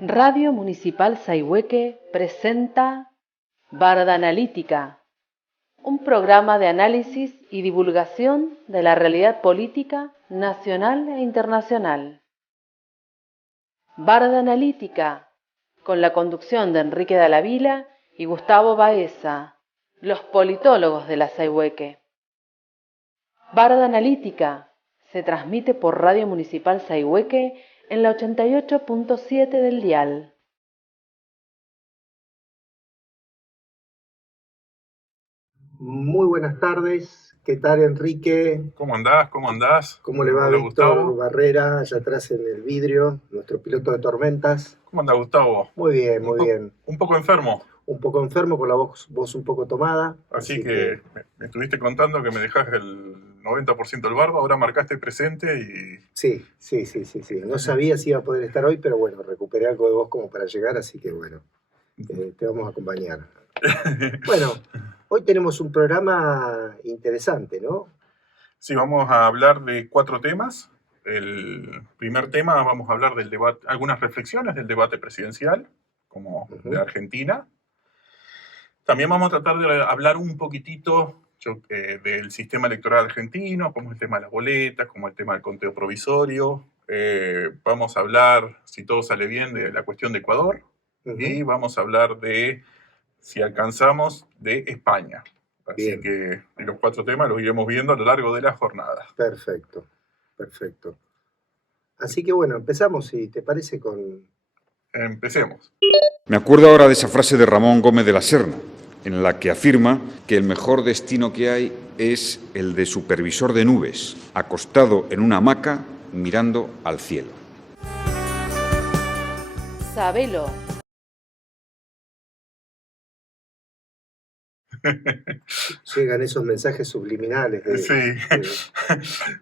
Radio Municipal Sayhueque presenta Barda Analítica, un programa de análisis y divulgación de la realidad política nacional e internacional. Barda Analítica, con la conducción de Enrique Dallavila y Gustavo Baeza, los politólogos de la Sayhueque. Barda Analítica se transmite por Radio Municipal Sayhueque en la 88.7 del dial. Muy buenas tardes, ¿qué tal Enrique? ¿Cómo andás? ¿Cómo andás? ¿Cómo le va Hola, Víctor Gustavo. Barrera, allá atrás en el vidrio, nuestro piloto de tormentas? ¿Cómo anda, Gustavo? Muy bien, muy bien. Un poco enfermo, Un poco enfermo, con la voz un poco tomada. así que me estuviste contando que me dejás el 90% del bardo, ahora marcaste presente y... Sí. No sabía si iba a poder estar hoy, pero bueno, recuperé algo de voz como para llegar, así que bueno, te vamos a acompañar. Bueno, hoy tenemos un programa interesante, ¿no? Sí, vamos a hablar de 4 temas. El primer tema, vamos a hablar del debate, algunas reflexiones del debate presidencial, como de Argentina. También vamos a tratar de hablar un poquitito del sistema electoral argentino, como el tema de las boletas, como el tema del conteo provisorio. Vamos a hablar, si todo sale bien, de la cuestión de Ecuador. Y vamos a hablar de, si alcanzamos, de España. Así Bien. que los 4 temas los iremos viendo a lo largo de la jornada. Perfecto. Así que bueno, empezamos, si te parece, Empecemos. Me acuerdo ahora de esa frase de Ramón Gómez de la Serna, en la que afirma que el mejor destino que hay es el de supervisor de nubes, acostado en una hamaca mirando al cielo. Sabelo. Llegan esos mensajes subliminales. Sí.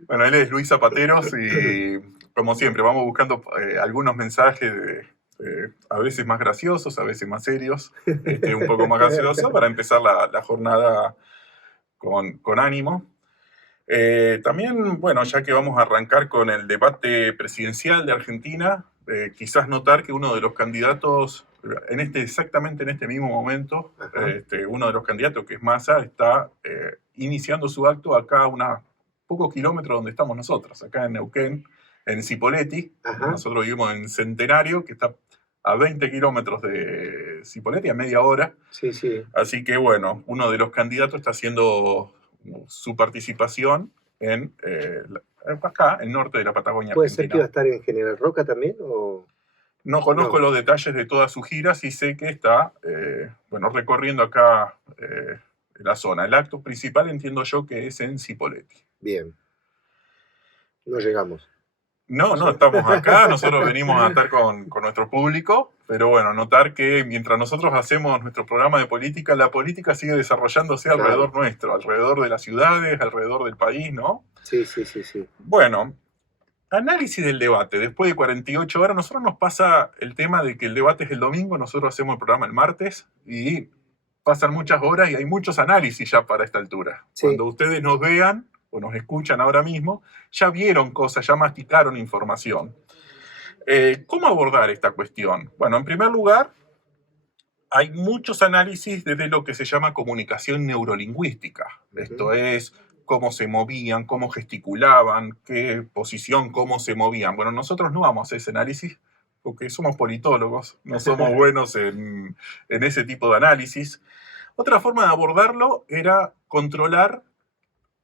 Bueno, él es Luis Zapateros y, como siempre, vamos buscando algunos mensajes a veces más graciosos, a veces más serios, un poco más graciosos, para empezar la jornada con ánimo. También, bueno, ya que vamos a arrancar con el debate presidencial de Argentina, quizás notar que uno de los candidatos, exactamente en este mismo momento, uno de los candidatos, que es Massa, está iniciando su acto acá a unos pocos kilómetros donde estamos nosotros, acá en Neuquén, en Cipolletti. Nosotros vivimos en Centenario, que está a 20 kilómetros de Cipolletti, a media hora. Sí. Así que, bueno, uno de los candidatos está haciendo su participación en acá, en norte de la Patagonia ¿Puede Argentina. ser que iba a estar en General Roca también? No conozco los detalles de toda su gira, sí sé que está recorriendo acá la zona. El acto principal entiendo yo que es en Cipolletti. Bien. No llegamos. No estamos acá, nosotros venimos a estar con nuestro público, pero bueno, notar que mientras nosotros hacemos nuestro programa de política, la política sigue desarrollándose alrededor nuestro, alrededor de las ciudades, alrededor del país, ¿no? Sí. Bueno, análisis del debate. Después de 48 horas, nosotros nos pasa el tema de que el debate es el domingo, nosotros hacemos el programa el martes y pasan muchas horas y hay muchos análisis ya para esta altura. Sí. Cuando ustedes nos vean o nos escuchan ahora mismo, ya vieron cosas, ya masticaron información. ¿Cómo abordar esta cuestión? Bueno, en primer lugar, hay muchos análisis desde lo que se llama comunicación neurolingüística. Esto es cómo se movían, cómo gesticulaban, qué posición, cómo se movían. Bueno, nosotros no vamos a hacer ese análisis porque somos politólogos, no somos buenos en ese tipo de análisis. Otra forma de abordarlo era controlar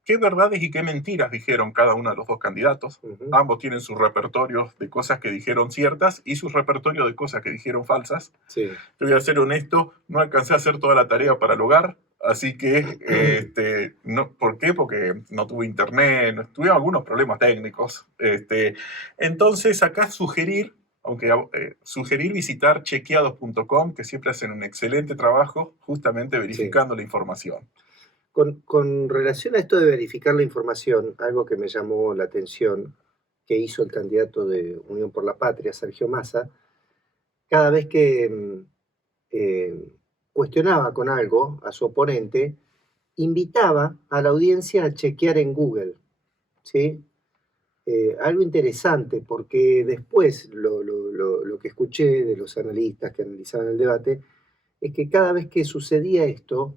qué verdades y qué mentiras dijeron cada uno de los dos candidatos. Ambos tienen sus repertorios de cosas que dijeron ciertas y sus repertorios de cosas que dijeron falsas. Sí. Te voy a ser honesto, no alcancé a hacer toda la tarea para el hogar, así que, no, ¿por qué? Porque no tuve internet, tuve algunos problemas técnicos. Entonces, acá sugerir visitar chequeados.com, que siempre hacen un excelente trabajo justamente verificando la información. Con relación a esto de verificar la información, algo que me llamó la atención que hizo el candidato de Unión por la Patria, Sergio Massa, cada vez que cuestionaba con algo a su oponente, invitaba a la audiencia a chequear en Google, ¿sí? algo interesante, porque después lo que escuché de los analistas que analizaban el debate es que cada vez que sucedía esto,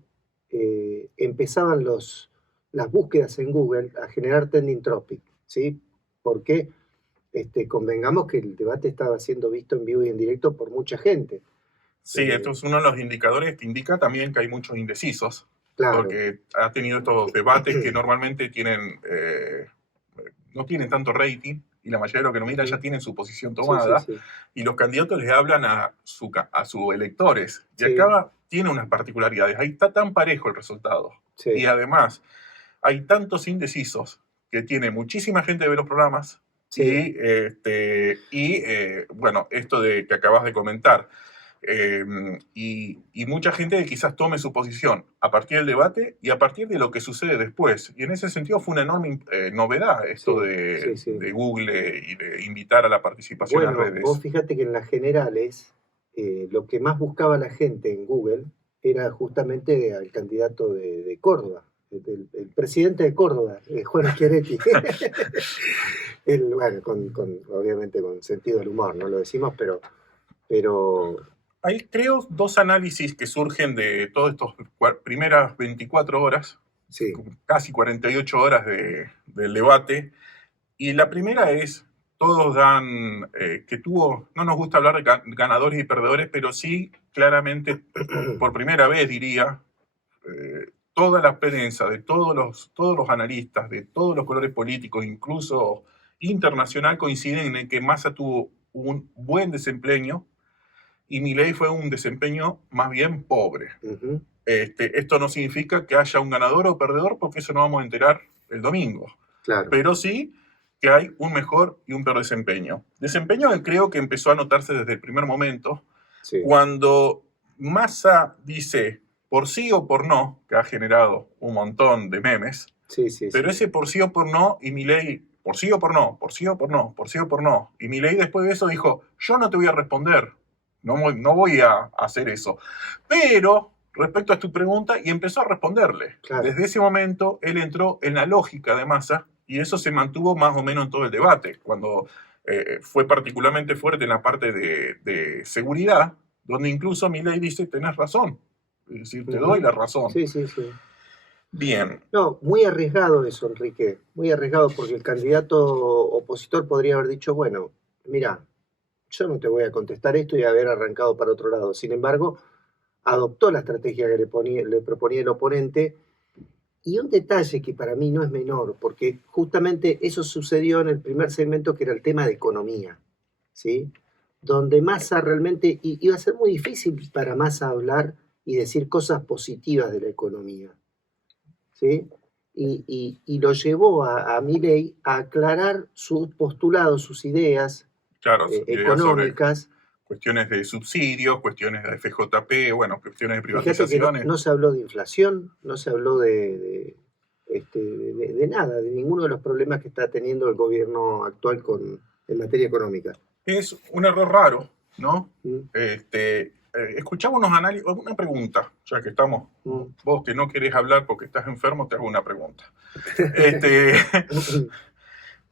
empezaban las búsquedas en Google a generar trending topic, ¿sí? Porque convengamos que el debate estaba siendo visto en vivo y en directo por mucha gente. Sí, esto es uno de los indicadores que indica también que hay muchos indecisos, Claro. porque ha tenido estos debates que normalmente no tienen tanto rating, y la mayoría de los que lo miran ya tienen su posición tomada, Sí. y los candidatos les hablan a sus electores. Y Sí. acá tiene unas particularidades, ahí está tan parejo el resultado. Sí. Y además, hay tantos indecisos que tiene muchísima gente que ve los programas. Sí. Bueno, esto de que acabas de comentar. Y mucha gente que quizás tome su posición a partir del debate y a partir de lo que sucede después. Y en ese sentido fue una enorme novedad esto de Google y de invitar a la participación en redes. Vos fíjate que en las generales lo que más buscaba la gente en Google era justamente al candidato de Córdoba, el presidente de Córdoba, Juan Schiaretti. Bueno, obviamente con sentido del humor, no lo decimos, pero hay, creo, dos análisis que surgen de todas estas primeras 24 horas, sí. Casi 48 horas del debate. Y la primera es, todos dan que tuvo, no nos gusta hablar de ganadores y perdedores, pero sí, claramente, por primera vez diría, toda la prensa, de todos los analistas, de todos los colores políticos, incluso internacional, coinciden en que Massa tuvo un buen desempeño y Milei fue un desempeño más bien pobre. Uh-huh. Esto no significa que haya un ganador o perdedor, porque eso no vamos a enterar el domingo. Claro. Pero sí que hay un mejor y un peor desempeño. Desempeño que creo que empezó a notarse desde el primer momento, sí. Cuando Massa dice por sí o por no, que ha generado un montón de memes, sí. Pero ese por sí o por no, y Milei, por sí o por no, por sí o por no, por sí o por no, y Milei después de eso dijo, yo no te voy a responder, no voy a hacer eso. Pero, respecto a tu pregunta, y empezó a responderle. Claro. Desde ese momento, él entró en la lógica de Massa, y eso se mantuvo más o menos en todo el debate, cuando fue particularmente fuerte en la parte de seguridad, donde incluso Milei dice, tenés razón, es decir, te doy la razón. Sí. Bien. No, muy arriesgado eso, Enrique, muy arriesgado, porque el candidato opositor podría haber dicho, bueno, mira, yo no te voy a contestar esto y haber arrancado para otro lado. Sin embargo, adoptó la estrategia que le proponía el oponente. Y un detalle que para mí no es menor, porque justamente eso sucedió en el primer segmento, que era el tema de economía, ¿sí? Donde Massa realmente iba a ser muy difícil para Massa hablar y decir cosas positivas de la economía, ¿sí? Y lo llevó a Milei a aclarar sus postulados, sus ideas, claro, económicas. Cuestiones de subsidios, cuestiones de FJP, bueno, cuestiones de privatizaciones. Fíjate que no se habló de inflación, no se habló de nada, de ninguno de los problemas que está teniendo el gobierno actual en materia económica. Es un error raro, ¿no? Escuchamos unos análisis, una pregunta, ya que estamos, vos que no querés hablar porque estás enfermo, te hago una pregunta.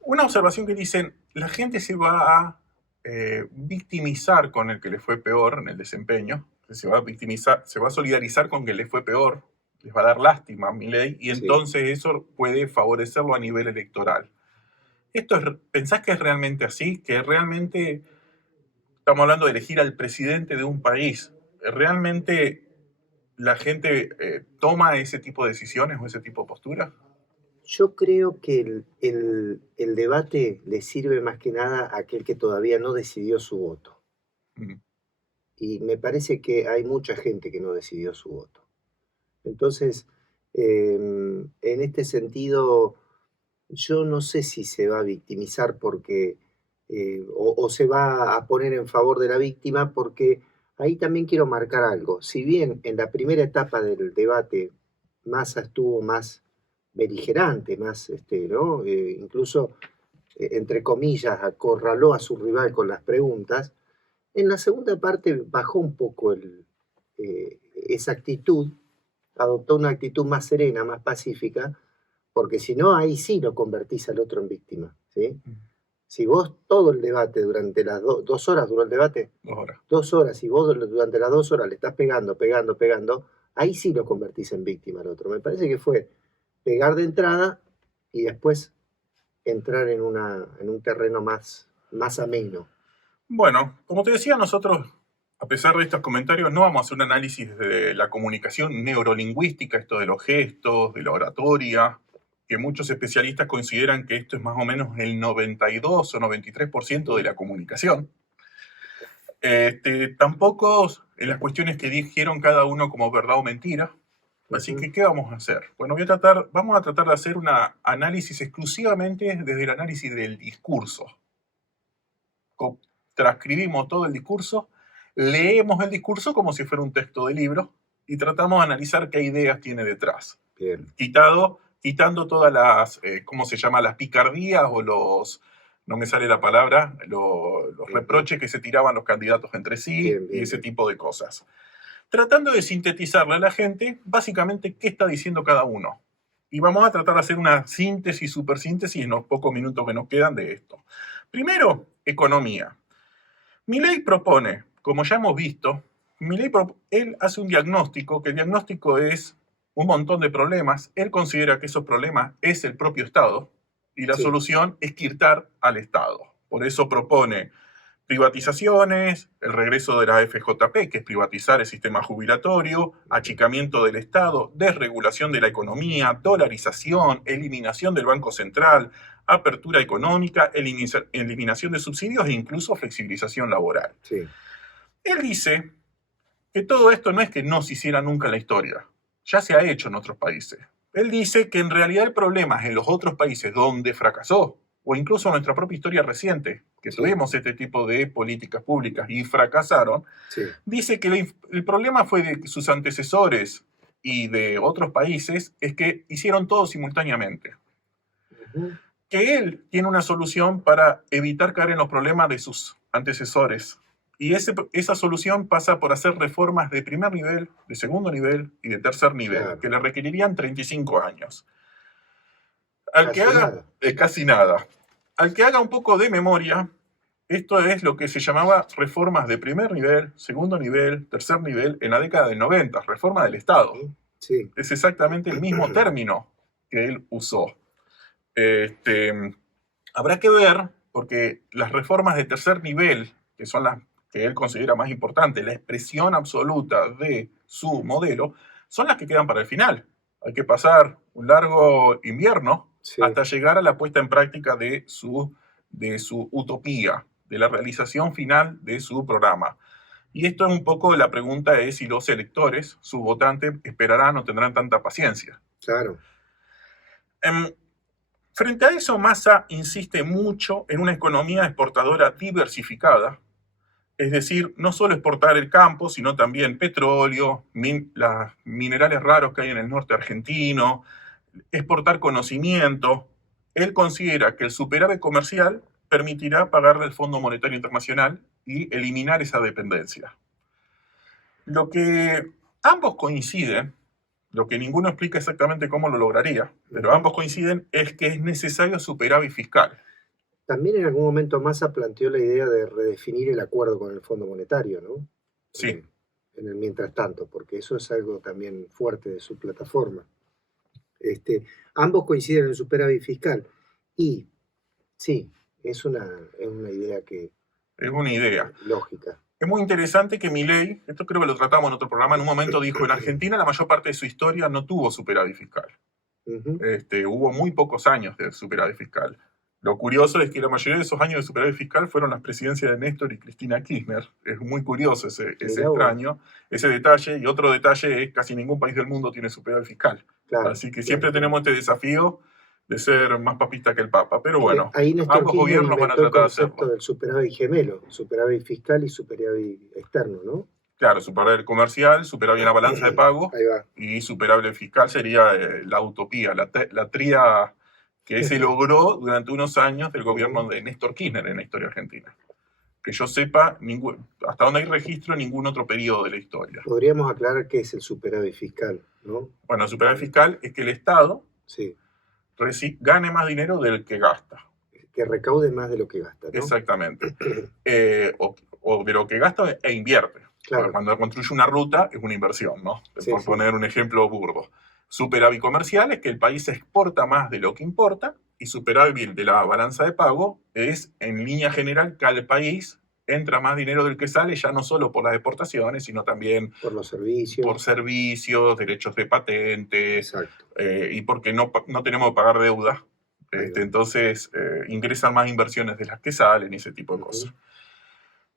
Una observación que dicen, la gente se va a victimizar con el que le fue peor en el desempeño, se va a victimizar, se va a solidarizar con que le fue peor, les va a dar lástima a Milei, y entonces eso puede favorecerlo a nivel electoral. ¿Pensás que es realmente así? ¿Que realmente estamos hablando de elegir al presidente de un país? ¿Realmente la gente toma ese tipo de decisiones o ese tipo de posturas? Yo creo que el debate le sirve más que nada a aquel que todavía no decidió su voto. Y me parece que hay mucha gente que no decidió su voto. Entonces, en este sentido, yo no sé si se va a victimizar porque, o se va a poner en favor de la víctima, porque ahí también quiero marcar algo. Si bien en la primera etapa del debate Massa estuvo más beligerante, más, ¿no? Incluso, entre comillas, acorraló a su rival con las preguntas, en la segunda parte bajó un poco esa actitud, adoptó una actitud más serena, más pacífica, Porque si no, ahí sí lo convertís al otro en víctima, ¿sí? Si vos todo el debate durante las 2 horas duró el debate, 2 horas. 2 horas, y vos durante las 2 horas le estás pegando, ahí sí lo convertís en víctima al otro. Me parece que fue pegar de entrada y después entrar en un terreno más ameno. Bueno, como te decía, nosotros, a pesar de estos comentarios, no vamos a hacer un análisis de la comunicación neurolingüística, esto de los gestos, de la oratoria, que muchos especialistas consideran que esto es más o menos el 92 o 93% de la comunicación. Tampoco en las cuestiones que dijeron cada uno como verdad o mentira. Así que, ¿qué vamos a hacer? Bueno, vamos a tratar de hacer un análisis exclusivamente desde el análisis del discurso. Transcribimos todo el discurso, leemos el discurso como si fuera un texto de libro y tratamos de analizar qué ideas tiene detrás. Bien. Quitando todas las, ¿cómo se llama? Las picardías o no me sale la palabra, los reproches que se tiraban los candidatos entre sí Bien, y ese tipo de cosas. Tratando de sintetizarle a la gente básicamente qué está diciendo cada uno. Y vamos a tratar de hacer una síntesis, supersíntesis en los pocos minutos que nos quedan de esto. Primero, economía. Milei propone, como ya hemos visto, él hace un diagnóstico, que el diagnóstico es un montón de problemas. Él considera que esos problemas es el propio Estado y la solución es quitar al Estado. Por eso propone privatizaciones, el regreso de la FJP, que es privatizar el sistema jubilatorio, achicamiento del Estado, desregulación de la economía, dolarización, eliminación del Banco Central, apertura económica, eliminación de subsidios e incluso flexibilización laboral. Sí. Él dice que todo esto no es que no se hiciera nunca en la historia, ya se ha hecho en otros países. Él dice que en realidad el problema es en los otros países donde fracasó, o incluso en nuestra propia historia reciente, que tuvimos este tipo de políticas públicas y fracasaron. Dice que el problema fue de sus antecesores y de otros países, es que hicieron todo simultáneamente. Que él tiene una solución para evitar caer en los problemas de sus antecesores. Y esa solución pasa por hacer reformas de primer nivel, de segundo nivel y de tercer nivel, que le requerirían 35 años. Casi nada. Al que haga un poco de memoria, esto es lo que se llamaba reformas de primer nivel, segundo nivel, tercer nivel en la década del 90, reforma del Estado. Sí. Es exactamente el mismo término que él usó. Habrá que ver, porque las reformas de tercer nivel, que son las que él considera más importantes, la expresión absoluta de su modelo, son las que quedan para el final. Hay que pasar un largo invierno hasta llegar a la puesta en práctica de su utopía, de la realización final de su programa. Y esto es un poco la pregunta es si los electores, sus votantes, esperarán o tendrán tanta paciencia. Claro. Frente a eso, Massa insiste mucho en una economía exportadora diversificada, es decir, no solo exportar el campo, sino también petróleo, los minerales raros que hay en el norte argentino, exportar conocimiento. Él considera que el superávit comercial permitirá pagarle al Fondo Monetario Internacional y eliminar esa dependencia. Lo que ambos coinciden, lo que ninguno explica exactamente cómo lo lograría, pero ambos coinciden es que es necesario superávit fiscal. También en algún momento Massa planteó la idea de redefinir el acuerdo con el Fondo Monetario, ¿no? Sí. En el mientras tanto, porque eso es algo también fuerte de su plataforma. Ambos coinciden en el superávit fiscal y sí, es una idea que... Es una idea. Lógica. Es muy interesante que Milei, esto creo que lo tratamos en otro programa, en un momento dijo, en Argentina la mayor parte de su historia no tuvo superávit fiscal. Hubo muy pocos años de superávit fiscal. Lo curioso es que la mayoría de esos años de superávit fiscal fueron las presidencias de Néstor y Cristina Kirchner. Es muy curioso ese extraño, ese detalle. Y otro detalle es casi ningún país del mundo tiene superávit fiscal. Claro, así que siempre tenemos este desafío de ser más papista que el Papa. Pero bueno, ahí ambos gobiernos van a tratar de hacerlo. El concepto del superávit gemelo, superávit fiscal y superávit externo, ¿no? Claro, superávit comercial, superávit en la balanza de pago y superávit fiscal sería la utopía, la tría que se logró durante unos años del gobierno de Néstor Kirchner en la historia argentina. Que yo sepa, hasta donde hay registro, ningún otro periodo de la historia. Podríamos aclarar qué es el superávit fiscal, ¿no? Bueno, el superávit fiscal es que el Estado gane más dinero del que gasta. Que recaude más de lo que gasta, ¿no? Exactamente. O de lo que gasta e invierte. Claro. Cuando construye una ruta es una inversión, ¿no? Sí, Por sí. poner un ejemplo burdo. Superávit comercial es que el país exporta más de lo que importa, y superávit de la balanza de pago es, en línea general, que al país entra más dinero del que sale, ya no solo por las exportaciones, sino también Por los servicios. por servicios, derechos de patentes, Exacto. y porque no tenemos que pagar deuda. Ahí va. Entonces, ingresan más inversiones de las que salen y ese tipo de Ujú. cosas.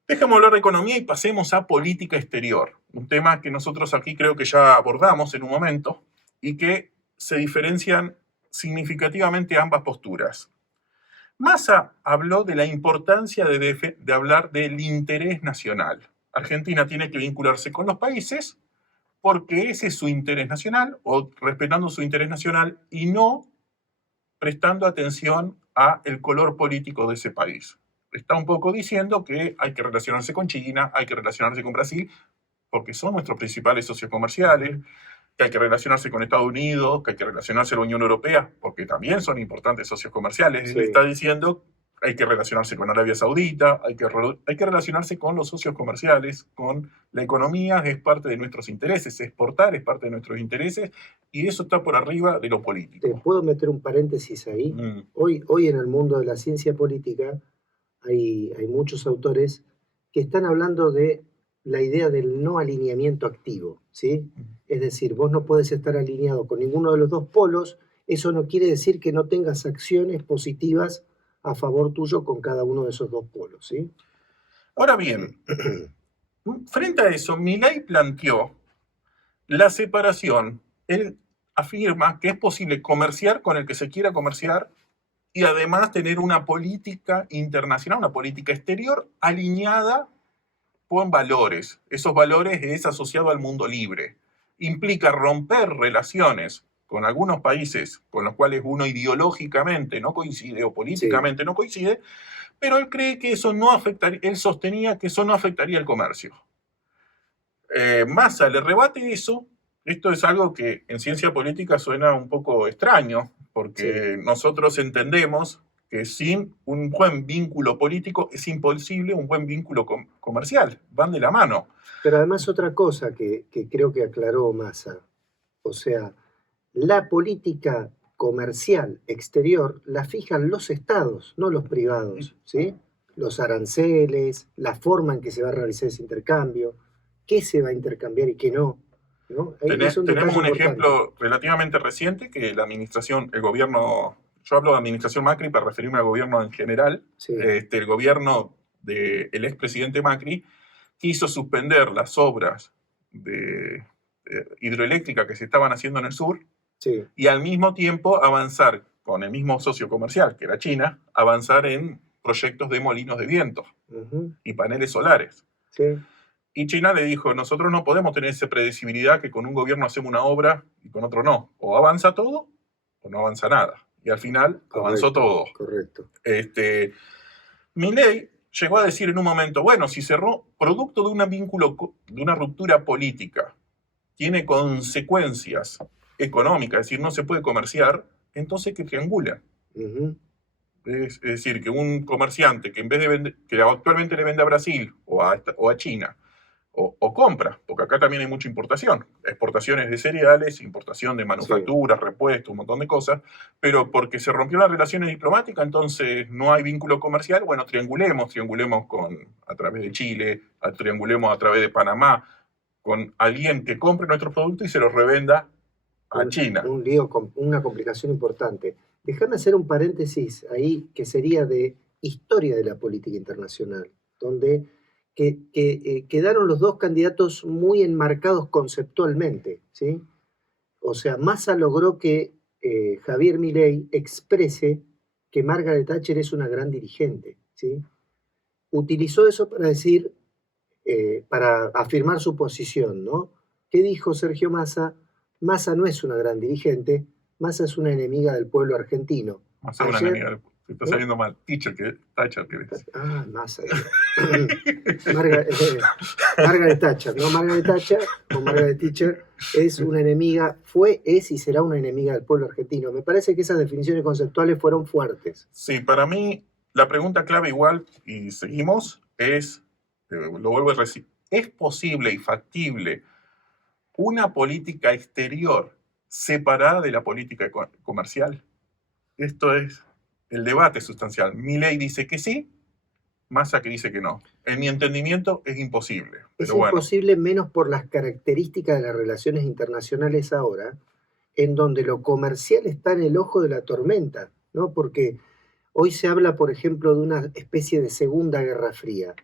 Dejemos hablar de economía y pasemos a política exterior, un tema que nosotros aquí creo que ya abordamos en un momento y que se diferencian significativamente ambas posturas. Massa habló de la importancia de hablar del interés nacional. Argentina tiene que vincularse con los países porque ese es su interés nacional, o respetando su interés nacional, y no prestando atención al color político de ese país. Está un poco diciendo que hay que relacionarse con China, hay que relacionarse con Brasil, porque son nuestros principales socios comerciales, que hay que relacionarse con Estados Unidos, que hay que relacionarse con la Unión Europea, porque también son importantes socios comerciales. Sí. Él está diciendo que hay que relacionarse con Arabia Saudita, hay que relacionarse con los socios comerciales, con la economía, es parte de nuestros intereses, exportar es parte de nuestros intereses, y eso está por arriba de lo ¿Te político. puedo meter un paréntesis ahí? Hoy en el mundo de la ciencia política hay muchos autores que están hablando de la idea del no alineamiento activo, ¿sí? Es decir, vos no podés estar alineado con ninguno de los dos polos, eso no quiere decir que no tengas acciones positivas a favor tuyo con cada uno de esos dos polos, ¿sí? Ahora bien, frente a eso, Milei planteó la separación. Él afirma que es posible comerciar con el que se quiera comerciar y además tener una política internacional, una política exterior alineada con valores. Esos valores es asociado al mundo libre. Implica romper relaciones con algunos países con los cuales uno ideológicamente no coincide o políticamente no coincide, pero él cree que eso no afectaría, él sostenía que eso no afectaría el comercio. Massa le rebate eso. Esto es algo que en ciencia política suena un poco extraño, porque nosotros entendemos que sin un buen vínculo político es imposible un buen vínculo comercial, van de la mano. Pero además otra cosa que creo que aclaró Massa, o sea, la política comercial exterior la fijan los estados, no los privados, ¿sí? Los aranceles, la forma en que se va a realizar ese intercambio, qué se va a intercambiar y qué no, ¿no? Tenemos un ejemplo relativamente reciente que la administración, el gobierno, yo hablo de administración Macri para referirme al gobierno en general, el gobierno del expresidente Macri quiso suspender las obras de hidroeléctrica que se estaban haciendo en el sur y al mismo tiempo avanzar con el mismo socio comercial, que era China, avanzar en proyectos de molinos de viento y paneles solares. Y China le dijo, nosotros no podemos tener esa predecibilidad que con un gobierno hacemos una obra y con otro no. O avanza todo o no avanza nada. Y al final avanzó todo. Correcto. Milei llegó a decir en un momento, bueno, si cerró producto de de una ruptura política, tiene consecuencias económicas, es decir, no se puede comerciar, entonces que triangulen. Es decir, que un comerciante que en vez de vender, que actualmente le vende a Brasil o a China, o compra, porque acá también hay mucha importación, exportaciones de cereales, importación de manufacturas, repuestos, un montón de cosas, pero porque se rompió las relaciones diplomáticas, entonces no hay vínculo comercial, bueno, triangulemos a través de Chile, triangulemos a través de Panamá, con alguien que compre nuestros productos y se los revenda a China. Un lío, una complicación importante. Déjame hacer un paréntesis ahí que sería de historia de la política internacional, donde quedaron los dos candidatos muy enmarcados conceptualmente, ¿sí? O sea, Massa logró que Javier Milei exprese que Margaret Thatcher es una gran dirigente, ¿sí? Utilizó eso para decir, para afirmar su posición, ¿no? ¿Qué dijo Sergio Massa? Massa no es una gran dirigente, Massa es una enemiga del pueblo argentino. Se está saliendo mal. Thatcher, que es. Ah, Massa. Margaret Thatcher, ¿no? Margaret Thatcher o Margaret Thatcher es una enemiga, es y será una enemiga del pueblo argentino. Me parece que esas definiciones conceptuales fueron fuertes. Sí, para mí la pregunta clave igual, y seguimos, es, lo vuelvo a decir, ¿es posible y factible una política exterior separada de la política comercial? Esto es el debate sustancial. Milei dice que sí, Massa que dice que no. En mi entendimiento es imposible. Es Pero bueno, imposible menos por las características de las relaciones internacionales ahora, en donde lo comercial está en el ojo de la tormenta, ¿no? Porque hoy se habla, por ejemplo, de una especie de segunda guerra fría,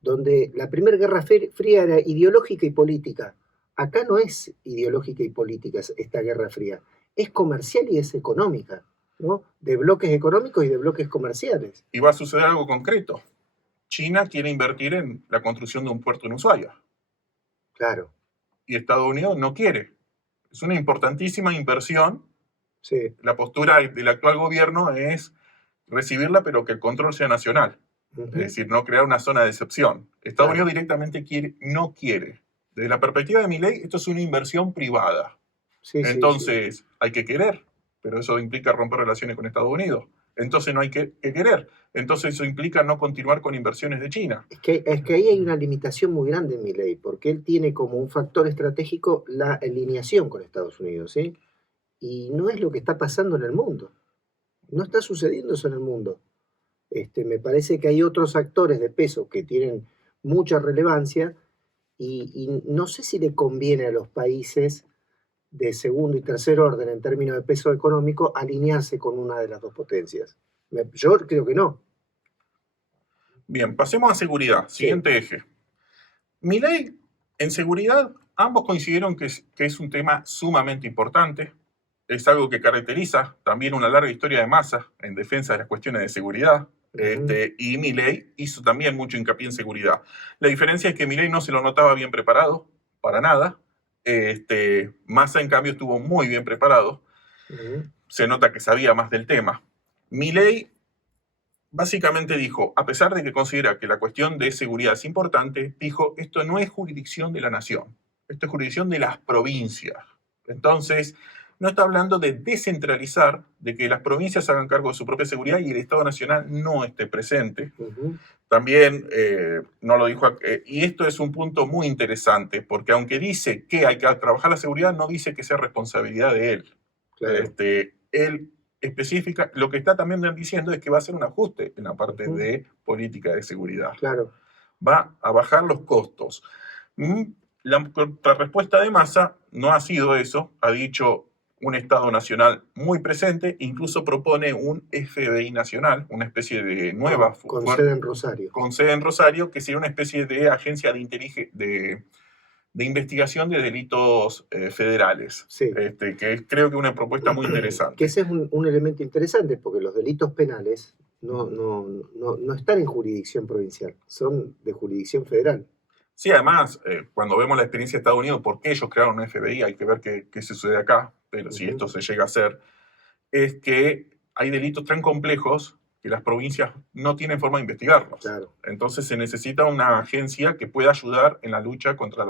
donde la primera guerra fría era ideológica y política. Acá no es ideológica y política esta guerra fría, es comercial y es económica, ¿no? De bloques económicos y de bloques comerciales. y va a suceder algo concreto. China quiere invertir en la construcción de un puerto en Ushuaia. Claro. Y Estados Unidos no quiere. Es una importantísima inversión. Sí. La postura del actual gobierno es recibirla, pero que el control sea nacional. Es decir, no crear una zona de excepción. Estados Unidos directamente no quiere. Desde la perspectiva de Milei, esto es una inversión privada. Sí, Entonces, hay que querer, pero eso implica romper relaciones con Estados Unidos. Entonces no hay que querer. Entonces eso implica no continuar con inversiones de China. Es que ahí hay una limitación muy grande en Milei, porque él tiene como un factor estratégico la alineación con Estados Unidos, ¿sí? Y no es lo que está pasando en el mundo. No está sucediendo eso en el mundo. Me parece que hay otros actores de peso que tienen mucha relevancia y no sé si le conviene a los países de segundo y tercer orden en términos de peso económico alinearse con una de las dos potencias. Yo creo que no. Bien, pasemos a seguridad. Siguiente eje. Milei, en seguridad, ambos coincidieron que es un tema sumamente importante. Es algo que caracteriza también una larga historia de Massa en defensa de las cuestiones de seguridad. Y Milei hizo también mucho hincapié en seguridad. La diferencia es que Milei no se lo notaba bien preparado, para nada. Massa, en cambio, estuvo muy bien preparado. Se nota que sabía más del tema. Milei básicamente dijo, a pesar de que considera que la cuestión de seguridad es importante, dijo, esto no es jurisdicción de la nación, esto es jurisdicción de las provincias. Entonces, no está hablando de descentralizar, de que las provincias hagan cargo de su propia seguridad y el Estado Nacional no esté presente. También, no lo dijo, y esto es un punto muy interesante, porque aunque dice que hay que trabajar la seguridad, no dice que sea responsabilidad de él. Claro. Él específica, lo que está también diciendo es que va a hacer un ajuste en la parte de política de seguridad. Claro. Va a bajar los costos. La contrarrespuesta de Massa no ha sido eso, ha dicho un Estado Nacional muy presente, incluso propone un FBI nacional, una especie de nueva... Con sede en Rosario. Con sede en Rosario, que sería una especie de agencia de investigación de delitos federales, sí. Que creo que es una propuesta muy interesante. Que ese es un elemento interesante, porque los delitos penales no están en jurisdicción provincial, son de jurisdicción federal. Sí, además, cuando vemos la experiencia de Estados Unidos, por qué ellos crearon un FBI, hay que ver qué sucede acá, pero si esto se llega a hacer, es que hay delitos tan complejos que las provincias no tienen forma de investigarlos. Claro. Entonces se necesita una agencia que pueda ayudar en la lucha contra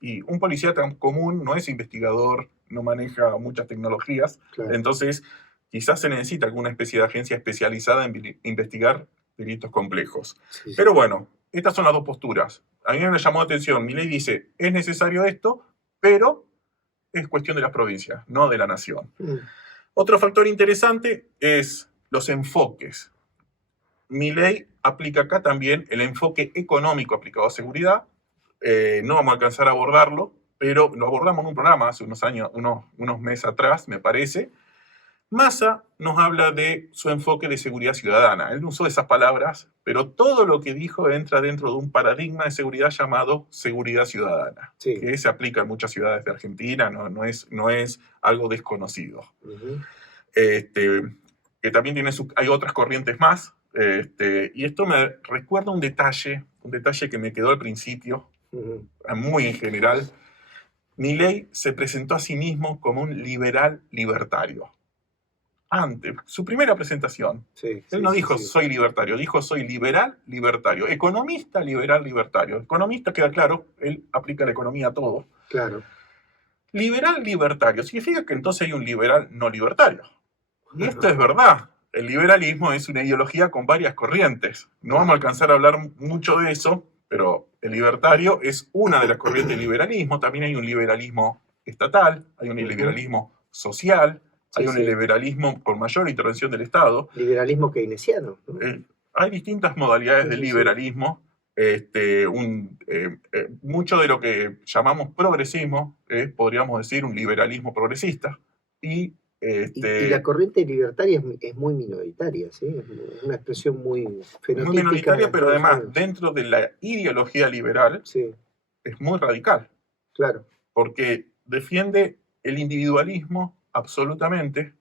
y un policía tan común no es investigador, no maneja muchas tecnologías, claro. Entonces quizás se necesita alguna especie de agencia especializada en investigar delitos complejos. Sí. Pero bueno, estas son las dos posturas. A mí me llamó la atención, Milei dice, es necesario esto, pero es cuestión de las provincias, no de la nación. Otro factor interesante es los enfoques. Milei aplica acá también el enfoque económico aplicado a seguridad. No vamos a alcanzar a abordarlo, pero lo abordamos en un programa hace unos años, unos meses atrás, me parece. Massa nos habla de su enfoque de seguridad ciudadana. Él no usó esas palabras, pero todo lo que dijo entra dentro de un paradigma de seguridad llamado seguridad ciudadana, sí. Que se aplica en muchas ciudades de Argentina, no es algo desconocido. Que también hay otras corrientes más, y esto me recuerda un detalle que me quedó al principio, muy en general. Milei se presentó a sí mismo como un liberal libertario. antes, su primera presentación, él no dijo soy libertario, dijo soy liberal, libertario, economista, liberal, libertario. Economista queda claro, él aplica la economía a todo. Claro. Liberal, libertario, significa que entonces hay un liberal no libertario. Y esto es verdad. El liberalismo es una ideología con varias corrientes. No vamos a alcanzar a hablar mucho de eso, pero el libertario es una de las corrientes del liberalismo. También hay un liberalismo estatal, hay un liberalismo social, hay un liberalismo con mayor intervención del Estado. Liberalismo keynesiano, ¿no? Hay distintas modalidades de liberalismo. Mucho de lo que llamamos progresismo es, podríamos decir, un liberalismo progresista. Y la corriente libertaria es muy minoritaria, ¿sí? Es una expresión muy fenotípica. Muy minoritaria, pero además dentro de la ideología liberal es muy radical. Claro. Porque defiende el individualismo absolutamente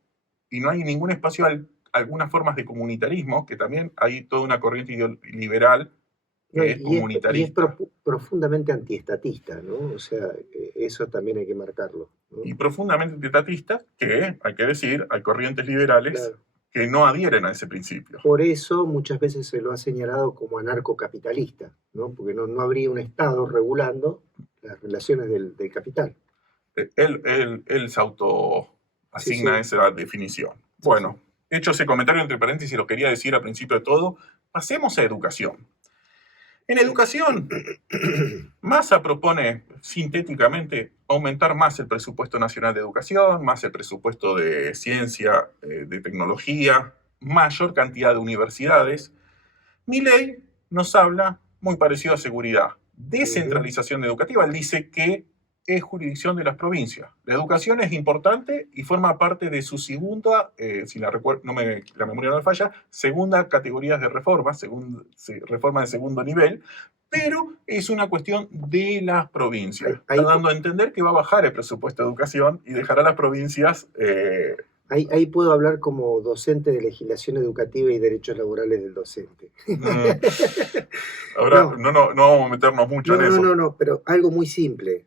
y no hay ningún espacio a algunas formas de comunitarismo, que también hay toda una corriente liberal que es comunitarista. Y es profundamente antiestatista, ¿no? O sea, eso también hay que marcarlo, ¿no? Y profundamente antiestatista, que, hay que decir, hay corrientes liberales que no adhieren a ese principio. Por eso muchas veces se lo ha señalado como anarcocapitalista, ¿no? Porque no habría un Estado regulando las relaciones del capital. Él se autoasigna esa definición. Bueno, hecho ese comentario entre paréntesis, lo quería decir al principio de todo, pasemos a educación. En educación, Massa propone sintéticamente aumentar más el presupuesto nacional de educación, más el presupuesto de ciencia, de tecnología, mayor cantidad de universidades. Milei nos habla muy parecido a seguridad, descentralización educativa. Él dice que es jurisdicción de las provincias. La educación es importante y forma parte de su segunda, si la memoria no me falla, segunda categoría de reforma, reforma de segundo nivel, pero es una cuestión de las provincias. Está dando a entender que va a bajar el presupuesto de educación y dejará a las provincias... Ahí puedo hablar como docente de legislación educativa y derechos laborales del docente. Ahora no vamos a meternos mucho en eso. No, pero algo muy simple.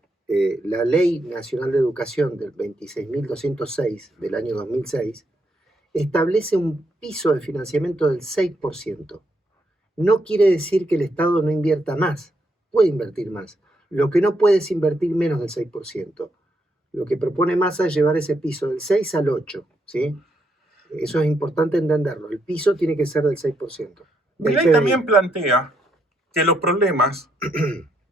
La Ley Nacional de Educación del 26.206 del año 2006 establece un piso de financiamiento del 6%. No quiere decir que el Estado no invierta más, puede invertir más. Lo que no puede es invertir menos del 6%. Lo que propone Massa es llevar ese piso del 6 al 8%, ¿sí? Eso es importante entenderlo. El piso tiene que ser del 6%. Milei también plantea que los problemas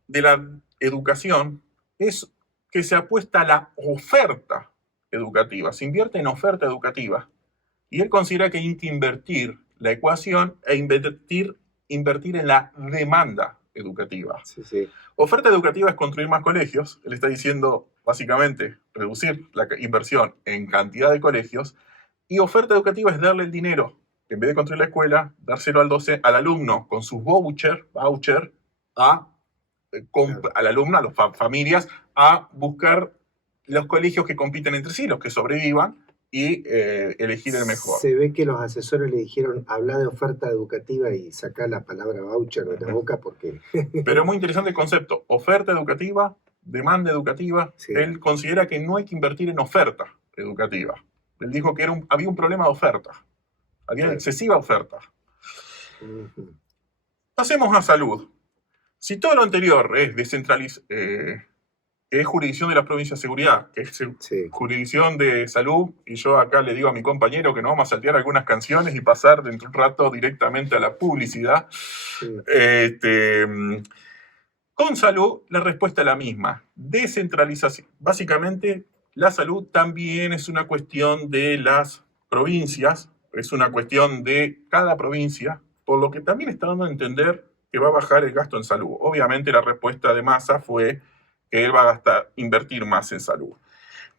de la educación es que se apuesta a la oferta educativa, se invierte en oferta educativa. Y él considera que hay que invertir la ecuación e invertir en la demanda educativa. Sí. Oferta educativa es construir más colegios. Él está diciendo, básicamente, reducir la inversión en cantidad de colegios. Y oferta educativa es darle el dinero, en vez de construir la escuela, dárselo al alumno con sus voucher al alumno, a las familias, a buscar los colegios que compiten entre sí, los que sobrevivan, y elegir el mejor. Se ve que los asesores le dijeron, habla de oferta educativa y saca la palabra voucher de la boca porque... Pero es muy interesante el concepto. Oferta educativa, demanda educativa. Sí. Él considera que no hay que invertir en oferta educativa. Él dijo que había un problema de oferta. Había excesiva oferta. Pasemos a salud. Si todo lo anterior es que es jurisdicción de las provincias de seguridad, que es jurisdicción de salud, y yo acá le digo a mi compañero que nos vamos a saltear algunas canciones y pasar dentro de un rato directamente a la publicidad. Con salud, la respuesta es la misma. Descentralización. Básicamente, la salud también es una cuestión de las provincias, es una cuestión de cada provincia, por lo que también está dando a entender que va a bajar el gasto en salud. Obviamente, la respuesta de Massa fue que él va a invertir más en salud.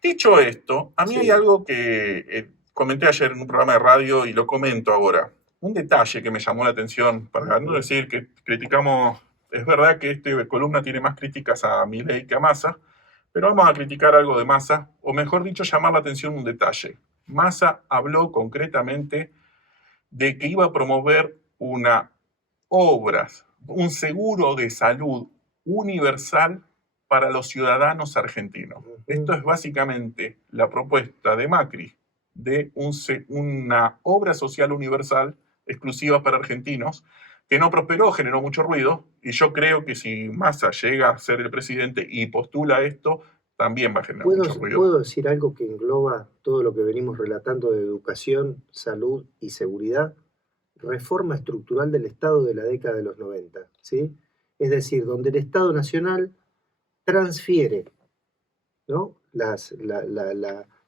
Dicho esto, a mí hay algo que comenté ayer en un programa de radio y lo comento ahora. Un detalle que me llamó la atención, para no decir que criticamos, es verdad que esta columna tiene más críticas a Milei que a Massa, pero vamos a criticar algo de Massa, o mejor dicho, llamar la atención un detalle. Massa habló concretamente de que iba a promover un seguro de salud universal para los ciudadanos argentinos. Esto es básicamente la propuesta de Macri de una obra social universal exclusiva para argentinos, que no prosperó, generó mucho ruido, y yo creo que si Massa llega a ser el presidente y postula esto, también va a generar mucho ruido. ¿Puedo decir algo que engloba todo lo que venimos relatando de educación, salud y seguridad? Reforma estructural del Estado de la década de los 90, ¿sí? Es decir, donde el Estado Nacional transfiere, ¿no?,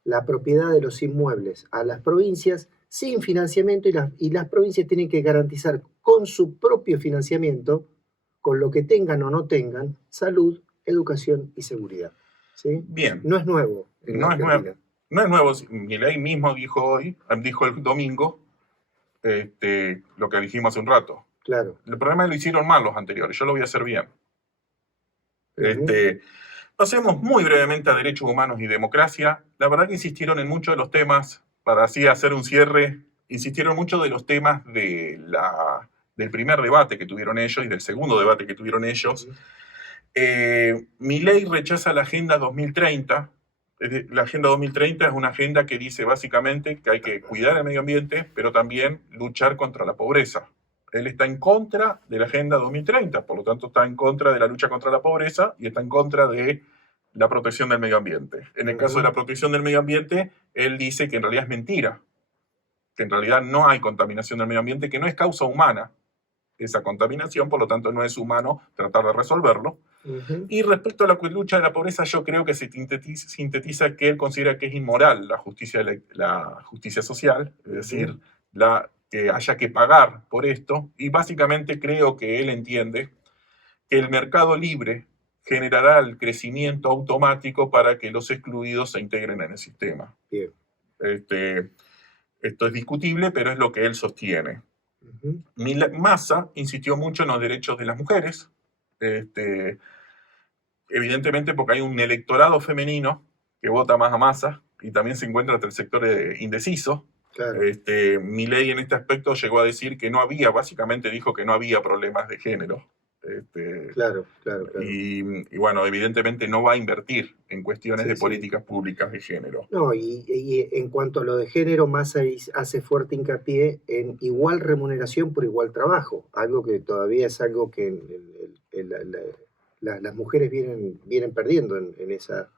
la propiedad de los inmuebles a las provincias sin financiamiento, y las provincias tienen que garantizar con su propio financiamiento, con lo que tengan o no tengan, salud, educación y seguridad, ¿sí? Bien. No es nuevo en No es Argentina. nuevo. No es nuevo. Milei mismo dijo el domingo, lo que dijimos hace un rato. Claro. El problema es que lo hicieron mal los anteriores, yo lo voy a hacer bien. Pasemos muy brevemente a derechos humanos y democracia. La verdad que insistieron en muchos de los temas, para así hacer un cierre, insistieron mucho de los temas del primer debate que tuvieron ellos y del segundo debate que tuvieron ellos. Milei rechaza la Agenda 2030. La Agenda 2030 es una agenda que dice básicamente que hay que cuidar el medio ambiente, pero también luchar contra la pobreza. Él está en contra de la Agenda 2030, por lo tanto está en contra de la lucha contra la pobreza y está en contra de la protección del medio ambiente. En el caso de la protección del medio ambiente, él dice que en realidad es mentira, que en realidad no hay contaminación del medio ambiente, que no es causa humana esa contaminación, por lo tanto no es humano tratar de resolverlo. Y respecto a la lucha de la pobreza, yo creo que se sintetiza que él considera que es inmoral la justicia social, es decir, que haya que pagar por esto, y básicamente creo que él entiende que el mercado libre generará el crecimiento automático para que los excluidos se integren en el sistema. Bien. Esto es discutible, pero es lo que él sostiene. Massa insistió mucho en los derechos de las mujeres, evidentemente porque hay un electorado femenino que vota más a Massa y también se encuentra entre el sector indeciso. Claro. Milei en este aspecto llegó a decir que básicamente dijo que no había problemas de género. Claro. Y bueno, evidentemente no va a invertir en cuestiones de Sí. políticas públicas de género. No, y en cuanto a lo de género, Massa hace fuerte hincapié en igual remuneración por igual trabajo, algo que todavía es algo que las mujeres vienen perdiendo en esa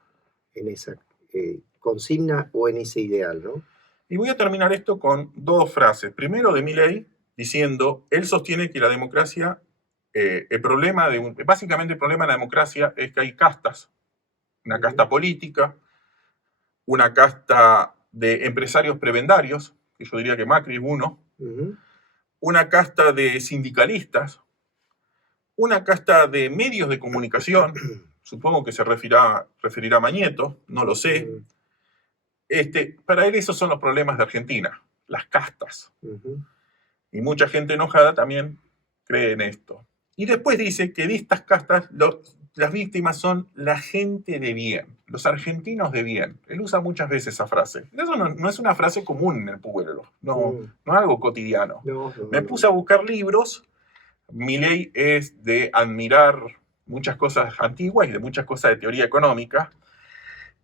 consigna o en ese ideal, ¿no? Y voy a terminar esto con dos frases. Primero de Milei, diciendo, él sostiene que la democracia, básicamente el problema de la democracia es que hay castas. Una casta política, una casta de empresarios prebendarios, que yo diría que Macri es uno, una casta de sindicalistas, una casta de medios de comunicación, supongo que se referirá a Mañeto, no lo sé. Para él esos son los problemas de Argentina, las castas. Y mucha gente enojada también cree en esto. Y después dice que de estas castas las víctimas son la gente de bien, los argentinos de bien. Él usa muchas veces esa frase. Eso no es una frase común en el pueblo, no es algo cotidiano. Me puse a buscar libros. Milei es de admirar muchas cosas antiguas y de muchas cosas de teoría económica.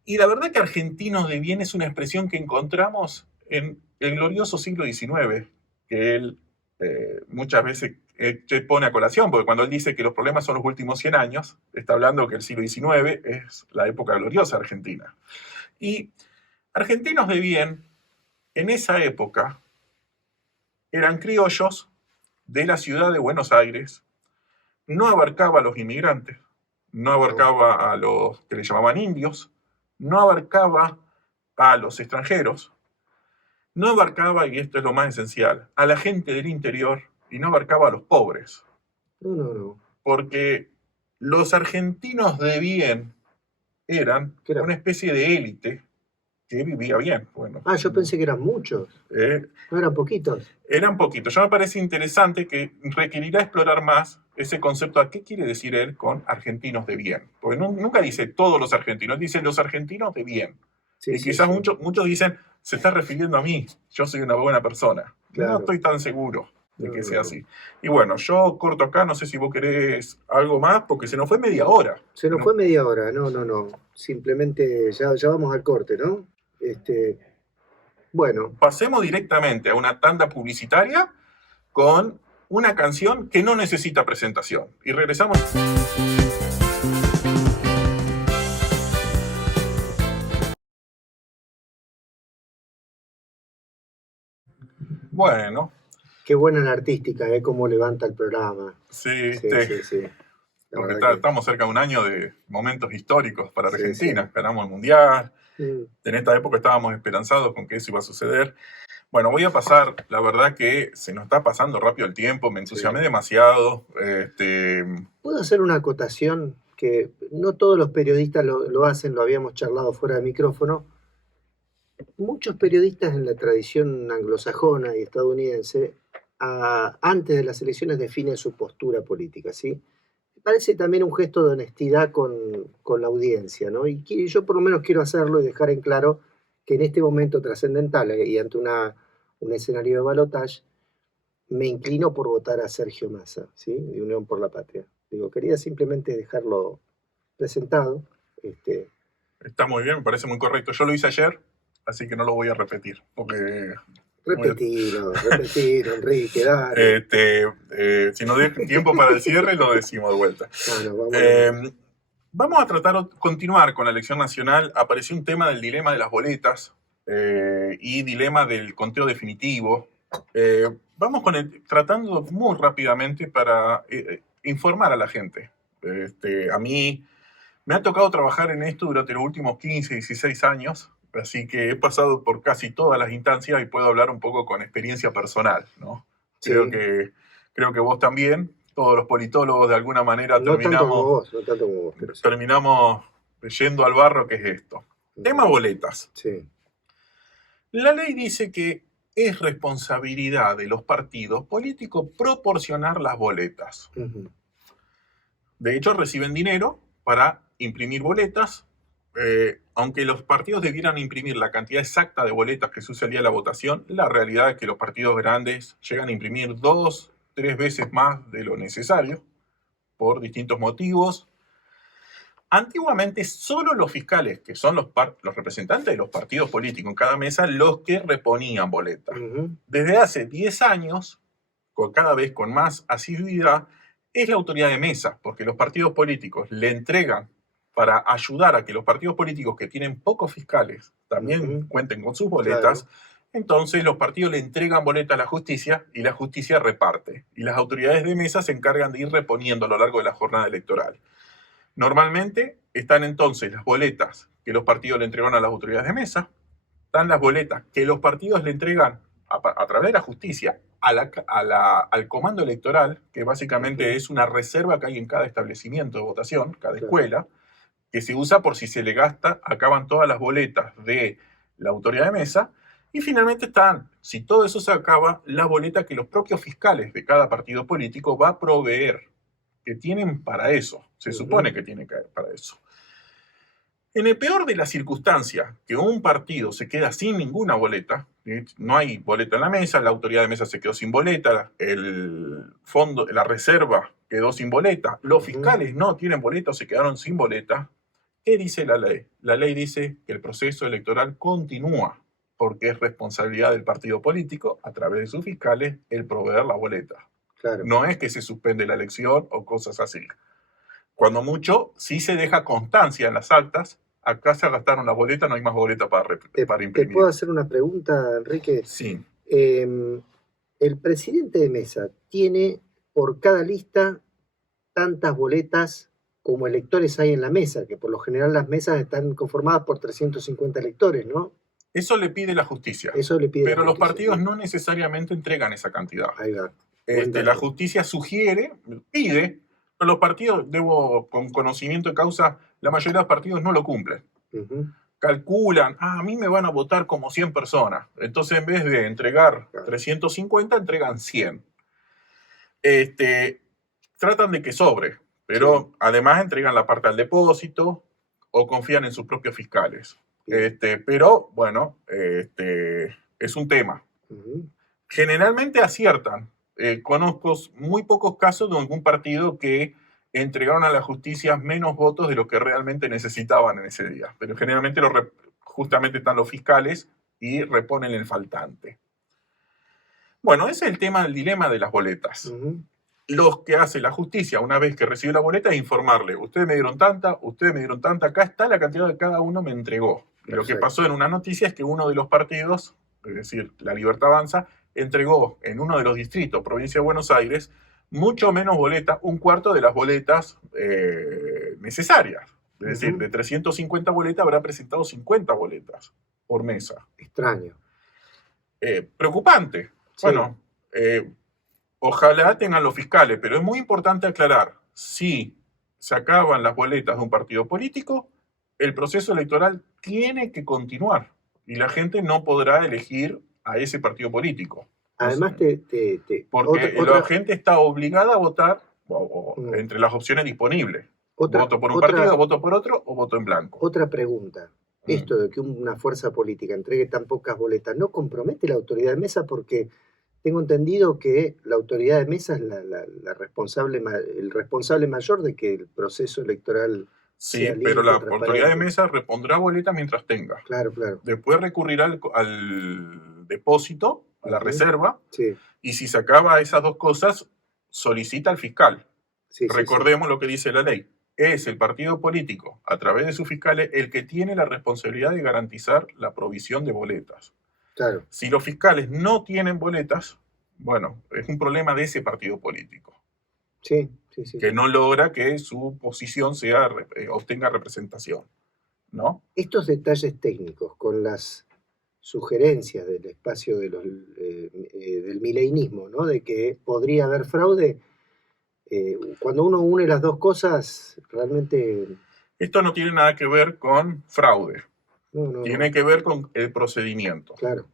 Y la verdad que argentinos de bien es una expresión que encontramos en el glorioso siglo XIX, que él muchas veces pone a colación, porque cuando él dice que los problemas son los últimos 100 años, está hablando que el siglo XIX es la época gloriosa argentina. Y argentinos de bien, en esa época, eran criollos de la ciudad de Buenos Aires, no abarcaba a los inmigrantes, no abarcaba a los que le llamaban indios, no abarcaba a los extranjeros, no abarcaba, y esto es lo más esencial, a la gente del interior y no abarcaba a los pobres. No. Porque los argentinos de bien eran una especie de élite que vivía bien. Bueno, yo pensé que eran muchos. No eran poquitos. Eran poquitos. Yo me parece interesante que requerirá explorar más ese concepto a qué quiere decir él con argentinos de bien. Porque nunca dice todos los argentinos, dice los argentinos de bien. Y quizás muchos dicen, se está refiriendo a mí, yo soy una buena persona. Claro. No estoy tan seguro de que sea así. Y bueno, yo corto acá, no sé si vos querés algo más, porque se nos fue media hora. Se nos fue media hora, no. Simplemente ya vamos al corte, ¿no? Bueno, pasemos directamente a una tanda publicitaria con una canción que no necesita presentación. Y regresamos. Bueno, qué buena la artística, cómo levanta el programa. sí, Sí. La porque verdad que- estamos cerca de un año de momentos históricos para Sí, Argentina. sí. Ganamos el Mundial. Mm, En esta época estábamos esperanzados con que eso iba a suceder. Bueno, voy a pasar, la verdad que se nos está pasando rápido el tiempo, me entusiasmé Sí. demasiado. ¿Puedo hacer una acotación? Que no todos los periodistas lo hacen, lo habíamos charlado fuera de micrófono. Muchos periodistas en la tradición anglosajona y estadounidense, antes de las elecciones definen su postura política, ¿sí? Me parece también un gesto de honestidad con la audiencia, ¿no? Yo por lo menos quiero hacerlo y dejar en claro que en este momento trascendental y ante un escenario de balotaje, me inclino por votar a Sergio Massa, ¿sí? De Unión por la Patria. Digo, quería simplemente dejarlo presentado. Está muy bien, me parece muy correcto. Yo lo hice ayer, así que no lo voy a repetir, porque Repetilo, Enrique, dale. si nos deja tiempo para el cierre, lo decimos de vuelta. Bueno, vamos. Vamos a continuar con la elección nacional. Apareció un tema del dilema de las boletas y dilema del conteo definitivo. Vamos tratando muy rápidamente para informar a la gente. A mí me ha tocado trabajar en esto durante los últimos 15, 16 años, así que he pasado por casi todas las instancias y puedo hablar un poco con experiencia personal, ¿no? Sí. Creo que vos también, todos los politólogos de alguna manera No tanto como vos, pero sí. terminamos yendo al barro que es esto. Tema boletas. Sí. La ley dice que es responsabilidad de los partidos políticos proporcionar las boletas. Ujú. De hecho, reciben dinero para imprimir boletas, aunque los partidos debieran imprimir la cantidad exacta de boletas que se usa el día de la votación, la realidad es que los partidos grandes llegan a imprimir 2, 3 veces más de lo necesario, por distintos motivos. Antiguamente, solo los fiscales, que son los representantes de los partidos políticos en cada mesa, los que reponían boletas. Ujú. Desde hace 10 años, cada vez con más asiduidad, es la autoridad de mesa, porque los partidos políticos le entregan para ayudar a que los partidos políticos que tienen pocos fiscales también Ujú. cuenten con sus boletas. Claro. Entonces los partidos le entregan boletas a la justicia y la justicia reparte. Y las autoridades de mesa se encargan de ir reponiendo a lo largo de la jornada electoral. Normalmente están entonces las boletas que los partidos le entregan a las autoridades de mesa, están las boletas que los partidos le entregan a través de la justicia al comando electoral, que básicamente es una reserva que hay en cada establecimiento de votación, cada escuela, que se usa por si se le gasta, acaban todas las boletas de la autoridad de mesa, y finalmente están, si todo eso se acaba, las boletas que los propios fiscales de cada partido político va a proveer, que tienen para eso, se supone que tienen para eso. En el peor de las circunstancias, que un partido se queda sin ninguna boleta, no hay boleta en la mesa, la autoridad de mesa se quedó sin boleta, el fondo, la reserva quedó sin boleta, los fiscales no tienen boleta o se quedaron sin boleta, ¿qué dice la ley? La ley dice que el proceso electoral continúa, porque es responsabilidad del partido político, a través de sus fiscales, el proveer la boleta. Claro. No es que se suspende la elección o cosas así. Cuando mucho, sí se deja constancia en las actas. Acá se gastaron las boletas, no hay más boletas para imprimir. ¿Te puedo hacer una pregunta, Enrique? Sí. El presidente de mesa tiene por cada lista tantas boletas como electores hay en la mesa, que por lo general las mesas están conformadas por 350 electores, ¿no? Eso le pide la justicia. Eso le pide pero la los justicia, partidos ¿sí? no necesariamente entregan esa cantidad. Ahí va. La justicia sugiere, pide, pero los partidos, con conocimiento de causa, la mayoría de los partidos no lo cumplen. Uh-huh. Calculan, a mí me van a votar como 100 personas. Entonces, en vez de entregar 350, entregan 100. Tratan de que sobre, pero además entregan la parte al depósito o confían en sus propios fiscales. Pero, bueno, es un tema. Uh-huh. Generalmente aciertan. Conozco muy pocos casos de algún partido que entregaron a la justicia menos votos de lo que realmente necesitaban en ese día. Pero generalmente justamente están los fiscales y reponen el faltante. Bueno, ese es el tema del dilema de las boletas. Los que hace la justicia una vez que recibe la boleta es informarle, ustedes me dieron tanta, acá está la cantidad que cada uno me entregó. Y lo que pasó en una noticia es que uno de los partidos, es decir, La Libertad Avanza, entregó en uno de los distritos, provincia de Buenos Aires, mucho menos boletas, un cuarto de las boletas necesarias. Es decir, de 350 boletas habrá presentado 50 boletas por mesa. Extraño. Preocupante. Sí. Bueno, ojalá tengan los fiscales, pero es muy importante aclarar, si se acaban las boletas de un partido político, el proceso electoral tiene que continuar y la gente no podrá elegir a ese partido político. Además, porque la gente está obligada a votar entre las opciones disponibles. Voto por un partido, voto por otro o voto en blanco. Otra pregunta. Esto de que una fuerza política entregue tan pocas boletas, ¿no compromete la autoridad de mesa? Porque tengo entendido que la autoridad de mesa es el responsable mayor de que el proceso electoral sí, pero la autoridad de mesa repondrá boletas mientras tenga. Claro, claro. Después recurrirá al depósito, a la reserva, sí. Y si se acaba esas dos cosas, solicita al fiscal. Sí, recordemos lo que dice la ley. Es el partido político, a través de sus fiscales, el que tiene la responsabilidad de garantizar la provisión de boletas. Claro. Si los fiscales no tienen boletas, bueno, es un problema de ese partido político. Sí. Que no logra que su posición obtenga representación, ¿no? Estos detalles técnicos con las sugerencias del espacio del mileinismo, ¿no? De que podría haber fraude. Cuando uno une las dos cosas, realmente... Esto no tiene nada que ver con fraude. No. Tiene que ver con el procedimiento. Claro.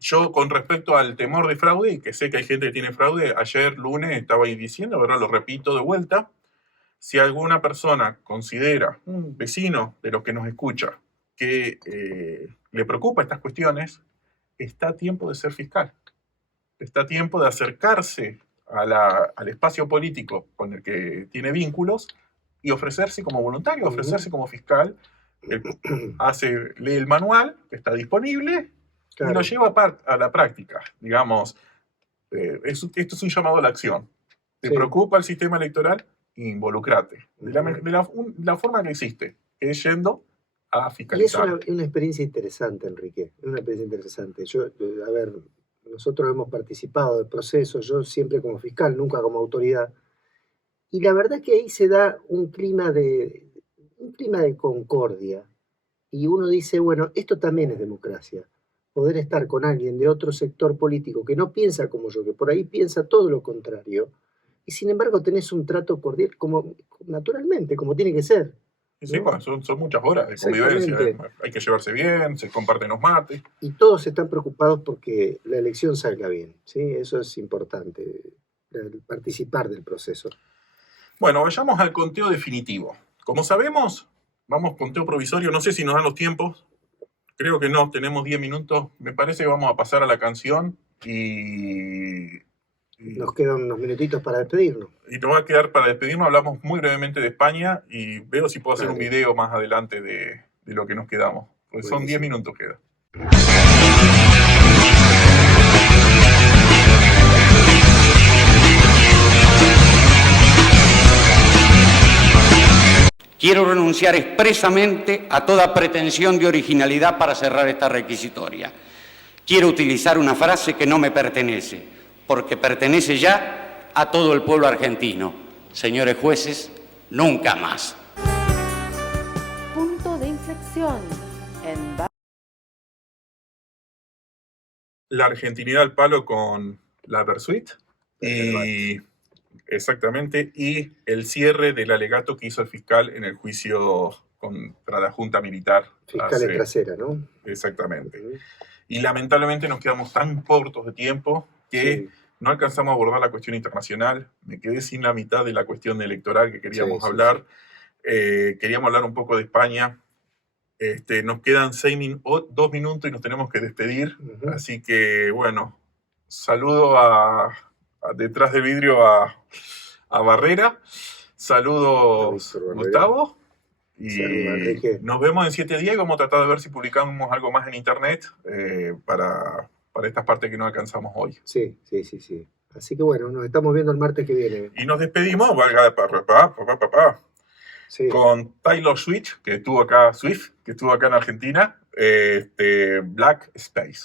Yo, con respecto al temor de fraude, y que sé que hay gente que tiene fraude, ayer lunes estaba ahí diciendo, ahora lo repito de vuelta, si alguna persona considera, un vecino de los que nos escucha, que le preocupa estas cuestiones, está a tiempo de ser fiscal. Está a tiempo de acercarse al espacio político con el que tiene vínculos y ofrecerse como voluntario, ofrecerse como fiscal. Lee el manual que está disponible, claro, y lo lleva a la práctica. Digamos, esto es un llamado a la acción. ¿Te preocupa el sistema electoral? Involucrate. De la forma que existe, que es yendo a fiscalizar. Y es una experiencia interesante, Enrique. Es una experiencia interesante. Nosotros hemos participado del proceso, yo siempre como fiscal, nunca como autoridad. Y la verdad que ahí se da un clima de concordia. Y uno dice, bueno, esto también es democracia. Poder estar con alguien de otro sector político que no piensa como yo, que por ahí piensa todo lo contrario, y sin embargo tenés un trato cordial, naturalmente, como tiene que ser. Sí, bueno, son muchas horas de convivencia. Hay que llevarse bien, se comparten los mates. Y todos están preocupados porque la elección salga bien, ¿sí? Eso es importante, participar del proceso. Bueno, vayamos al conteo definitivo. Como sabemos, vamos conteo provisorio. No sé si nos dan los tiempos. Creo que no, tenemos 10 minutos. Me parece que vamos a pasar a la canción y nos quedan unos minutitos para despedirnos. Y nos va a quedar para despedirnos. Hablamos muy brevemente de España y veo si puedo hacer un video más adelante de lo que nos quedamos. Pues son 10 minutos queda. Quiero renunciar expresamente a toda pretensión de originalidad para cerrar esta requisitoria. Quiero utilizar una frase que no me pertenece, porque pertenece ya a todo el pueblo argentino. Señores jueces, nunca más. Punto de inflexión en la argentinidad al palo con la Versuit y exactamente, y el cierre del alegato que hizo el fiscal en el juicio contra la Junta Militar. Fiscal de trasera, ¿no? Exactamente. Y lamentablemente nos quedamos tan cortos de tiempo que no alcanzamos a abordar la cuestión internacional. Me quedé sin la mitad de la cuestión electoral que queríamos hablar. Queríamos hablar un poco de España. Nos quedan 2 minutos y nos tenemos que despedir. Así que, bueno, saludo detrás del vidrio a Barrera. Saludos, Gustavo. Y Saludos, Enrique. nos vemos en 7 días y vamos a tratar de ver si publicamos algo más en internet para estas partes que no alcanzamos hoy. Sí. Así que bueno, nos estamos viendo el martes que viene. Y nos despedimos, valga de papá, Sí. con Taylor Swift, que estuvo acá en Argentina, Black Space.